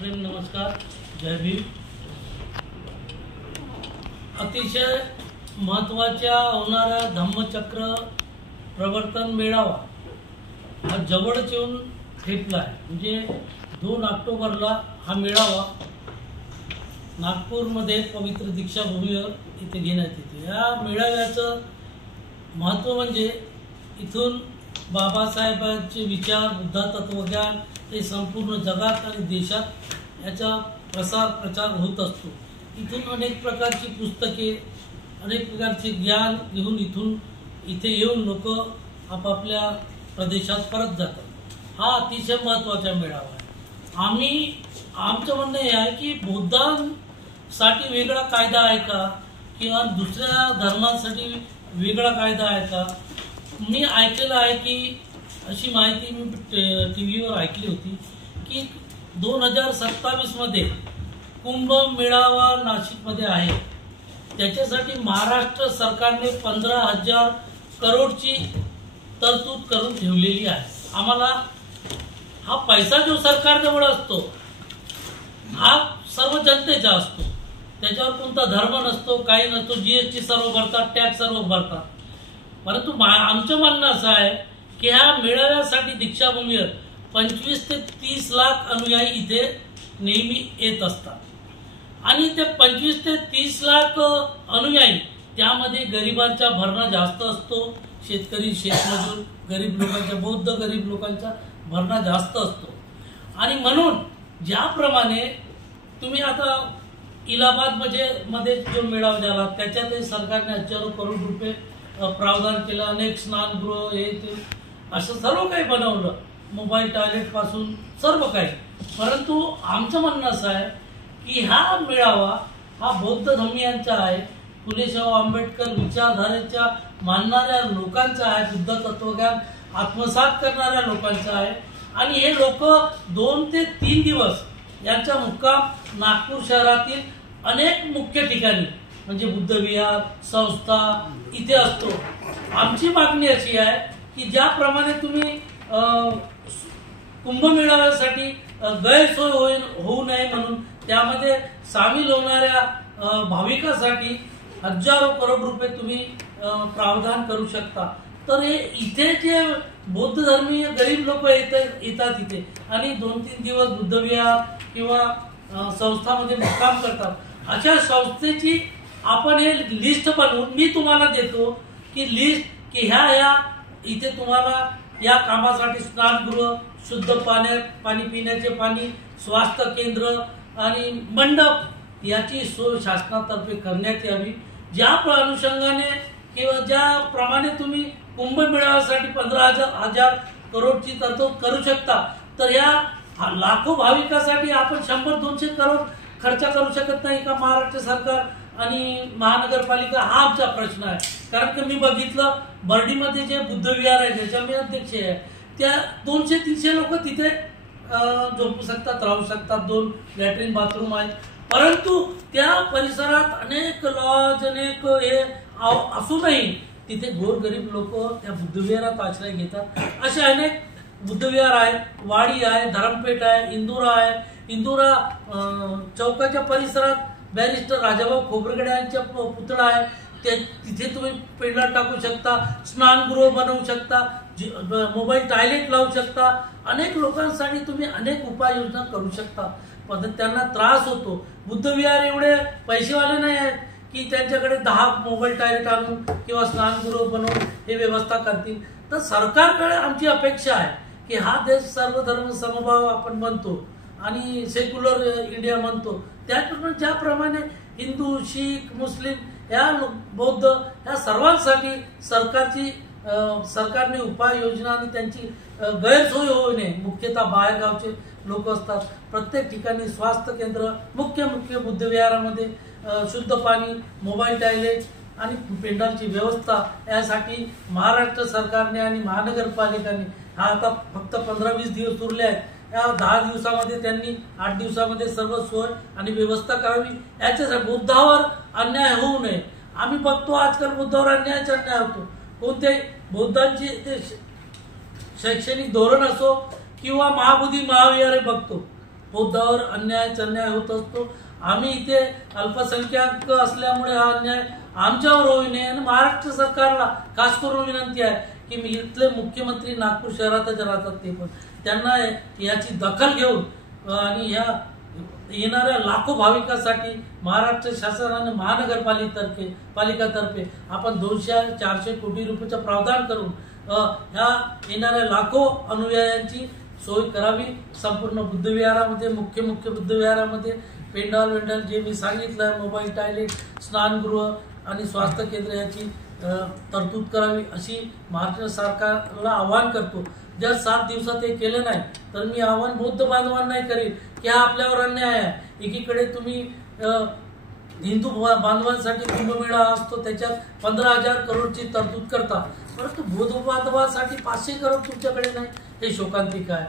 सप्रेम नमस्कार, जय भीम। अतिशय महत्त्वाच्या होणारा धम्मचक्र प्रवर्तन मेळावा हा जवळच येऊन ठेपला आहे। म्हणजे 2 ऑक्टोबरला हा मेळावा नागपूरमध्ये पवित्र दीक्षाभूमीवर इथे घेण्यात येते। या मेळाव्याचं महत्त्व म्हणजे इथून बाबासाहेबांचे विचार, बुद्ध तत्वज्ञान हे संपूर्ण जगात आणि देशात याचा प्रचार होत असतो। इथून अनेक प्रकारची पुस्तके, अनेक प्रकारचे ज्ञान घेऊन इथे येऊन लोक आपापल्या प्रदेशात परत जातात। हा अतिशय महत्त्वाचा मेळावा आहे। आमचं म्हणणं हे आहे की बौद्धांसाठी वेगळा कायदा आहे का किंवा दुसऱ्या धर्मांसाठी वेगळा कायदा आहे का? मी ऐकलेलं आहे की अशी माहिती मी टीव्हीवर ऐकली होती की 2027 मध्ये कुंभ मेळावा नाशिकमध्ये आहे। त्याच्यासाठी महाराष्ट्र सरकारने 15,000 करोडची तरतूद करून ठेवलेली आहे। आम्हाला हा पैसा जो सरकारजवळ असतो हा सर्व जनतेचा असतो, त्याच्यावर कोणता धर्म नसतो, काही नसतो। जीएसटी सर्व भरतात, टॅक्स सर्व भरतात। परंतु आमचं म्हणणं असं आहे की ह्या मेळाव्यासाठी दीक्षाभूमीवर 25 ते 30 लाख अनुयायी इथे नेहमी येत असतात आणि ते 25 ते 30 लाख अनुयायी त्यामध्ये गरिबांचा भरणा जास्त असतो। शेतकरी, शेतमजूर, गरीब लोकांचा, बौद्ध गरीब लोकांचा भरणा जास्त असतो। आणि म्हणून ज्याप्रमाणे तुम्ही आता इलाहाबाद मध्ये जो मेळावा झाला त्याच्यातही सरकारने हजारो करोड रुपये प्रावधान केलं। अनेक स्नानगृह, हे ते असं सर्व काही बनवलं, मोबाईल टॉयलेट पासून सर्व काही। परंतु आमचं म्हणणं असं आहे की हा मेळावा हा बौद्ध धर्मीयांचा आहे, फुले शाहू आंबेडकर विचारधारेच्या मानणाऱ्या लोकांचा आहे, बुद्ध तत्वज्ञान आत्मसात करणाऱ्या लोकांचा आहे। आणि हे लोक 2 ते 3 दिवस यांचा मुक्काम नागपूर शहरातील अनेक मुख्य ठिकाणी म्हणजे बुद्धविहार, संस्था इथे असतो। आमची मागणी अशी आहे की ज्याप्रमाणे तुम्ही कुंभमेळाव्यासाठी गैरसोय होऊ नये म्हणून त्यामध्ये सामील होणाऱ्या भाविकांसाठी हजारो करोड रुपये तुम्ही प्रावधान करू शकता। तर हे इथे जे बौद्ध धर्मीय गरीब लोक येतात इथे आणि 2-3 दिवस बुद्धविहार किंवा संस्थामध्ये मुक्काम करतात, अशा संस्थेची आपण हे लिस्ट बनवून मी तुम्हाला देतो की लिस्ट की ह्या इथे तुम्हाला या कामासाठी स्नानगृह, शुद्ध पाणी पिण्याचे पाणी, स्वास्थ्य केंद्र आणि मंडप याची सोय शासनातर्फे करण्यात यावी। ज्या अनुषंगाने किंवा ज्याप्रमाणे तुम्ही कुंभमेळाव्यासाठी 15,000 करोडची तरतूद करू शकता, तर या लाखो भाविकांसाठी आपण 100-200 करोड खर्च करू शकत नाही का महाराष्ट्र सरकार आणि महानगरपालिका? हा आमचा प्रश्न आहे। कारण की मी बघितलं बर्डीमध्ये जे बुद्धविहार आहे ज्याच्या मी अध्यक्ष आहे, त्या 200-300 लोक तिथे झोपू शकतात, राहू शकतात, 2 लॅट्रिन बाथरूम आहेत। परंतु त्या परिसरात अनेक लॉज, अनेक हे असूनही तिथे गोरगरीब लोक त्या बुद्धविहारात आश्रय घेतात। असे अनेक बुद्धविहार आहेत, वाडी आहे, धरमपेठ आहे, इंदुरा चौकाच्या परिसरात बॅरिस्टर राजाभाऊ खोब्रागडे यांचा पुतळा आहे, तिथे तुम्ही पेंडा टाकू शकता, स्नानगृह बनवू शकता, मोबाईल टॉयलेट लावू शकता। अनेक लोकांसाठी तुम्ही अनेक उपाययोजना करू शकता, पण त्यांना त्रास होतो। बुद्धविहार एवढे पैसेवाले नाही आहेत की त्यांच्याकडे 10 मोबाईल टॉयलेट आणून किंवा स्नानगृह बनवून हे व्यवस्था करतील। तर सरकारकडे आमची अपेक्षा आहे की हा देश सर्वधर्म समभाव आपण म्हणतो आणि सेक्युलर इंडिया म्हणतो, त्याप्रमाणे ज्याप्रमाणे हिंदू, शीख, मुस्लिम या बौद्ध या सर्वांसाठी सरकारने उपाययोजना आणि त्यांची गैरसोय होऊ नये। मुख्यतः बाहेरगावचे लोक असतात, प्रत्येक ठिकाणी स्वास्थ्य केंद्र, मुख्य बुद्धविहारामध्ये शुद्ध पाणी, मोबाईल टॉयलेट आणि पेंडांची व्यवस्था यासाठी महाराष्ट्र सरकारने आणि महानगरपालिकाने हा आता फक्त 15-20 दिवस उरले आहेत, या 10 दिवसामध्ये त्यांनी 8 दिवसामध्ये सर्व सोय आणि व्यवस्था करावी। याच्यासाठी बुद्धावर अन्याय होऊ नये। आम्ही बघतो आजकाल बुद्धावर अन्याय होतो। कोणते बौद्धांची ते शैक्षणिक धोरण असो किंवा महाबोधी महाविहार बघतो, बौद्धावर अन्याय होत असतो. आम्ही इथे अल्पसंख्याक असल्यामुळे हा अन्याय आमच्यावर होऊ नये आणि महाराष्ट्र सरकारला खास करून विनंती आहे की मी इथले मुख्यमंत्री नागपूर शहरातच राहतात, ते पण त्यांना याची दखल घेऊन आणि ह्या येणाऱ्या लाखो भाविकांसाठी महाराष्ट्र शासनाने महानगरपालिकातर्फे आपण 200-400 कोटी रुपयाचं प्रावधान करून ह्या येणाऱ्या लाखो अनुयायांची सोय करावी. संपूर्ण बुद्धविहारामध्ये मुख्य बुद्धविहारामध्ये पेंडॉल जे मी सांगितलं, मोबाईल टॉयलेट, स्नानगृह आणि स्वास्थ्य केंद्र याची तरतूद करावी अशी महाराष्ट्र सरकारला आवाहन करतो. जर 7 दिवसात हे केलं नाही तर मी आवाहन बौद्ध बांधवांनाही करीन की हा आपल्यावर अन्याय आहे. एकीकडे तुम्ही हिंदू बांधवांसाठी कुंभमेळा असतो, त्याच्यात 15,000 करोडची तरतूद करता, परंतु बौद्ध बांधवांसाठी 500 करोड तुमच्याकडे नाही. हे शोकांतिक आहे.